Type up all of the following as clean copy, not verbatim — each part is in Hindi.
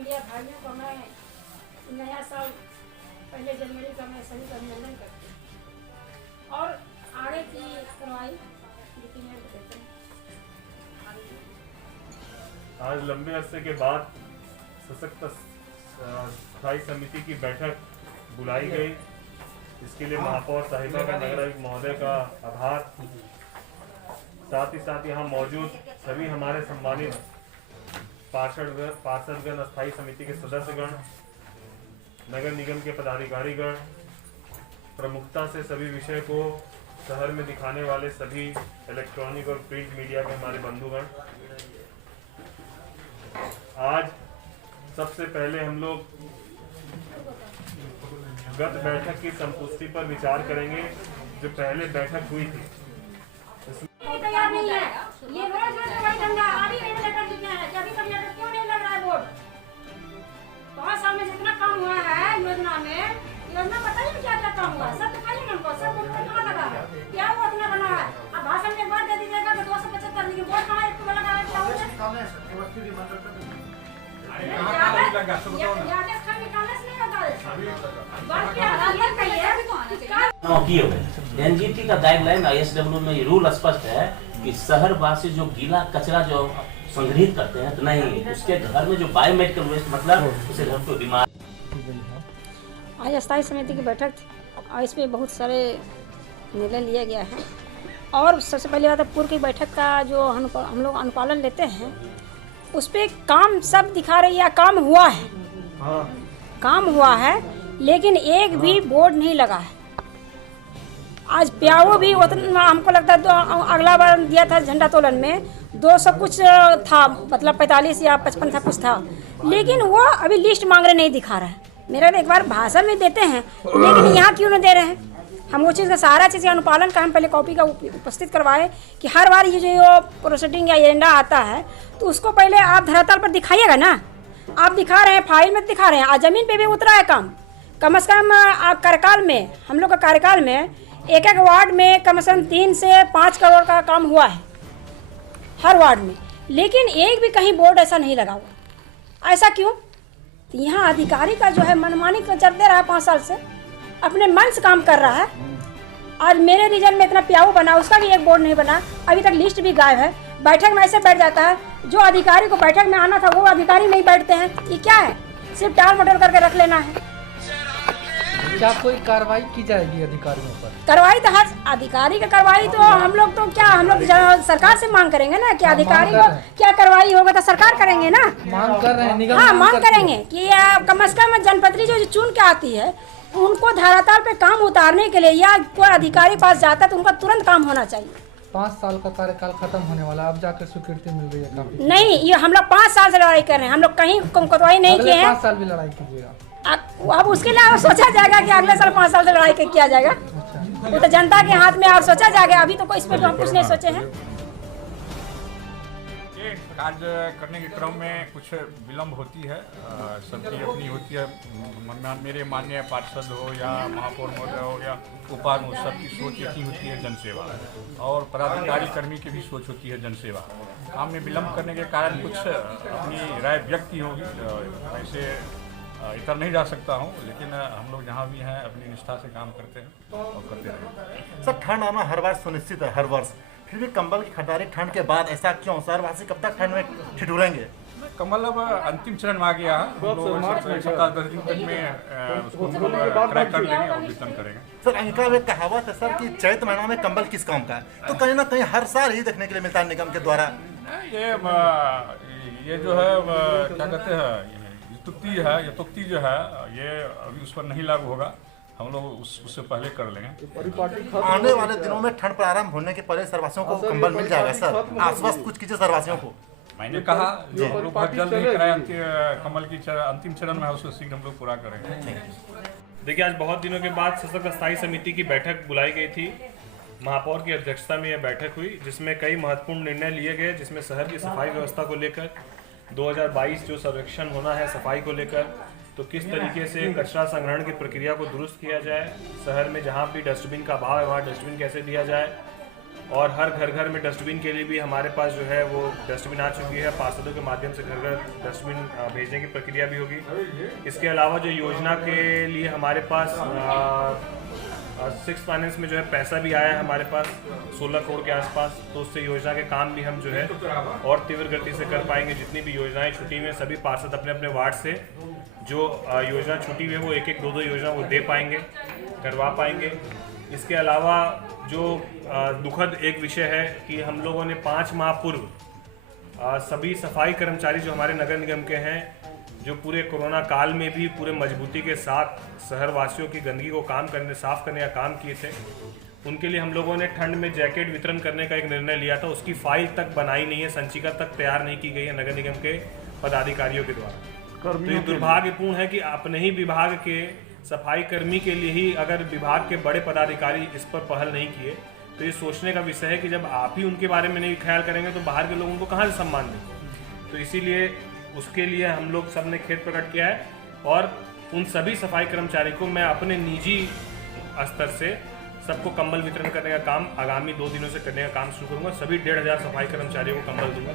मीडिया भाइयों को मैं नया साल पहले जनवरी का मैं सभी का अभिनंदन करती हूँ और आगे की कार्रवाई डिक्लेयर करते हैं। आज लंबे अरसे के बाद सशक्त स्थायी समिति की बैठक बुलाई गई। इसके लिए महापौर साहिबा का, नगर आयुक्त महोदय का आभार। साथ ही साथ यहाँ मौजूद सभी हमारे सम्मानित पार्षदगण, अस्थायी समिति के सदस्यगण, नगर निगम के पदाधिकारीगण, प्रमुखता से सभी विषय को शहर में दिखाने वाले सभी इलेक्ट्रॉनिक और प्रिंट मीडिया के हमारे बंधुगण, आज सबसे पहले हम लोग गत बैठक की संपुष्टि पर विचार करेंगे। जो पहले बैठक हुई थी तैयार नहीं है, ये रोज रोज वही धंधा अभी नहीं लेकर दिखे हैं कि अभी तक लेटर क्यों नहीं लग रहा है बोर्ड। 5 साल में जितना काम हुआ है योजना पता नहीं क्या क्या काम हुआ है, सब दिखाइए हमको, सब कहाँ लगा है, क्या वो उतना बना है। अब भाषण में एक बार दे दीजिएगा तो 275, लेकिन बोर्ड कहाँ एक लगा है, क्या एनजीटी का गाइडलाइन आईएसडब्ल्यू में रूल स्पष्ट है कि शहरवासी जो गीला कचरा जो संग्रहित करते हैं तो नहीं, उसके घर में जो बायोमेडिकल वेस्ट मतलब उसे घर को बीमार। आज अस्थायी समिति की बैठक थी और इसमें बहुत सारे निर्णय लिया गया है। और सबसे पहले बात है, पूर्व की बैठक का जो हम लोग अनुपालन लेते हैं उस पर काम सब दिखा रही है, काम हुआ है, काम हुआ है, लेकिन एक भी बोर्ड नहीं लगा है। आज प्याओ भी उतना हमको लगता है, तो अगला बार दिया था झंडा तोलन में 200 कुछ था, मतलब 45 या 55 था कुछ था, लेकिन वो अभी लिस्ट मांग रहे नहीं दिखा रहा है। मेरा एक बार भाषण में देते हैं, लेकिन यहाँ क्यों नहीं दे रहे हैं। हम वो चीज़ का सारा चीज़ का अनुपालन का हम पहले कॉपी का उपस्थित करवाए कि हर बार ये जो प्रोसीडिंग या एजेंडा आता है तो उसको पहले आप धरातल पर दिखाइएगा ना। आप दिखा रहे हैं, फाइल में दिखा रहे हैं, आज ज़मीन पे भी उतरा है काम। कम से कम कार्यकाल में, हम लोग का कार्यकाल में एक एक वार्ड में कम से कम 3 से 5 करोड़ का काम हुआ है हर वार्ड में, लेकिन एक भी कहीं बोर्ड ऐसा नहीं लगा हुआ। ऐसा क्यों? तो यहाँ अधिकारी का जो है मनमानी तो चलते रहा 5 साल से, अपने मन से काम कर रहा है। आज मेरे रीजन में इतना प्याऊ बना, उसका भी एक बोर्ड नहीं बना, अभी तक लिस्ट भी गायब है। बैठक में ऐसे बैठ जाता है, जो अधिकारी को बैठक में आना था वो अधिकारी नहीं बैठते हैं। ये क्या है? सिर्फ टाल मटोल करके रख लेना है। क्या कोई कार्रवाई की जाएगी अधिकारियों पर? कार्रवाई तो हर अधिकारी का कार्रवाई तो हम लोग तो क्या, हम लोग सरकार से मांग करेंगे ना कि अधिकारी को क्या कार्रवाई होगा तो सरकार करेंगे ना। मांग कर रहे हैं, निगम हाँ मांग करेंगे कि कम से कम जनपत्री जो चुन के आती है उनको धरातल पे काम उतारने के लिए या कोई अधिकारी पास जाता है तो उनका तुरंत काम होना चाहिए। 5 साल का कार्यकाल खत्म होने वाला, अब जाकर स्वीकृति मिल रही है काफी। नहीं, ये हम लोग 5 साल से लड़ाई कर रहे हैं, हम लोग कहीं कोताही नहीं किए हैं। 5 साल भी लड़ाई कीजिएगा। अब उसके लिए सोचा जाएगा कि अगले साल 5 साल से लड़ाई किया जाएगा। वो तो जनता के हाथ में और सोचा जाएगा, अभी तो कोई इस पर हम कुछ नहीं सोचे हैं। कार्य करने के क्रम में कुछ विलम्ब होती है, सबकी अपनी होती है। मेरे माननीय पार्षद हो या महापौर महोदय हो या उपाध्यक्ष, सबकी सोच एक ही होती है, जनसेवा, और पदाधिकारी कर्मी की भी सोच होती है जनसेवा। काम में विलम्ब करने के कारण कुछ अपनी राय व्यक्त की होगी, वैसे इतर नहीं जा सकता हूँ, लेकिन हम लोग जहाँ भी हैं अपनी निष्ठा से काम करते हैं और करते रहेंगे। सर, ठंड आना हर बार सुनिश्चित है, हर वर्ष, फिर भी कंबल की खटारी ठंड के बाद ऐसा क्यों? शहरवासी कब तक ठंड में ठिठुरेंगे? कमल अब अंतिम चरण में आ गया है, 7-10 दिन तक में उसको क्रैक कर लेंगे और वितरण करेंगे। सर, अंका में कहावत है सर कि चैत महीना में कंबल किस काम का है, तो कहीं ना कहीं हर साल ही देखने के लिए मिलता है निगम के द्वारा। ये जो है क्या कहते हैं, युक्ति जो है ये अभी उस पर नहीं लागू होगा, हम लोग उससे पहले कर लेंगे। आने वाले दिनों में ठंड प्रारंभ होने के पहले शहरवासियों को कंबल मिल जाएगा सर, आश्वस्त कुछ कीजिए शहरवासियों को। मैंने कहा जो हम लोग बहुत जल्द ही कराए, कमल की अंतिम चरण में है, उसको शीघ्र हम लोग पूरा करेंगे। देखिए, आज बहुत दिनों के बाद सशक्त स्थायी समिति की बैठक बुलाई गई थी। महापौर की अध्यक्षता में यह बैठक हुई, जिसमें कई महत्वपूर्ण निर्णय लिए गए, जिसमें शहर की सफाई व्यवस्था को लेकर 2022 जो सर्वेक्षण होना है सफाई को लेकर, तो किस तरीके से कचरा संग्रहण की प्रक्रिया को दुरुस्त किया जाए, शहर में जहाँ भी डस्टबिन का अभाव है वहाँ डस्टबिन कैसे दिया जाए, और हर घर घर में डस्टबिन के लिए भी हमारे पास जो है वो डस्टबिन आ चुकी है। पार्षदों के माध्यम से घर घर डस्टबिन भेजने की प्रक्रिया भी होगी। इसके अलावा जो योजना के लिए हमारे पास 6 फाइनेंस में जो है पैसा भी आया है हमारे पास 16 करोड़ के आसपास, तो उससे योजना के काम भी हम जो है और तीव्र गति से कर पाएंगे। जितनी भी योजनाएं छुट्टी हुई हैं सभी पार्षद अपने अपने वार्ड से जो योजना छुट्टी हुई है वो 1-1, 2-2 योजना वो दे पाएंगे, करवा पाएंगे। इसके अलावा जो दुखद एक विषय है कि हम लोगों ने 5 माह पूर्व सभी सफाई कर्मचारी जो हमारे नगर निगम के हैं, जो पूरे कोरोना काल में भी पूरे मजबूती के साथ शहर वासियों की गंदगी को साफ करने का काम किए थे, उनके लिए हम लोगों ने ठंड में जैकेट वितरण करने का एक निर्णय लिया था। उसकी फाइल तक बनाई नहीं है, संचिका तक तैयार नहीं की गई है नगर निगम के पदाधिकारियों के द्वारा। तो ये दुर्भाग्यपूर्ण है कि अपने ही विभाग के सफाई कर्मी के लिए ही अगर विभाग के बड़े पदाधिकारी इस पर पहल नहीं किए, तो ये सोचने का विषय है कि जब आप ही उनके बारे में नहीं ख्याल करेंगे तो बाहर के लोग उनको कहाँ से सम्मान देंगे। तो इसीलिए उसके लिए हम लोग सब ने खेद प्रकट किया है और उन सभी सफाई कर्मचारी को मैं अपने निजी स्तर से सबको कंबल वितरण करने का काम आगामी 2 दिनों से करने का काम शुरू करूंगा। सभी 1,500 सफाई कर्मचारियों को कंबल दूंगा।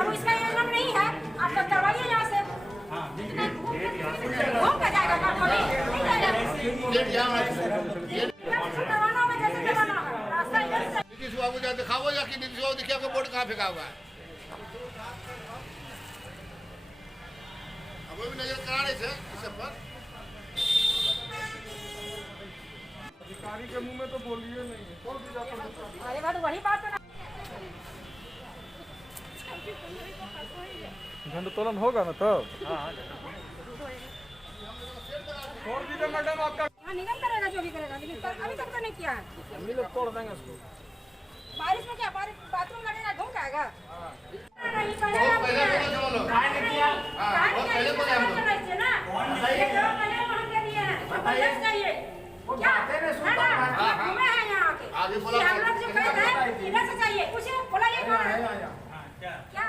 अब इसका योजना नहीं है, आप तो करवाइए यहाँ से। नीतीश बाबू जा दिखाओ या कि नीतीश बाबू देखिए आपका बोर्ड कहाँ फेंका हुआ है। अब भी नजर करा रहे थे इस सब पर। अधिकारी के मुंह में तो बोलिए नहीं, अरे बात वही बात है। झंडोत्तोलन होगा ना तब? छोड़ दीजिए मैडम, आपका निगम करेगा जो भी करेगा, लेकिन अभी तक तो नहीं किया है। हम लोग तोड़ देंगे इसको। बारिश में क्या बाथरूम लगेगा, घूम जाएगा। आगे बोला हम लोग जो कहते हैं इधर से चाहिए, पूछिए बोला ये क्या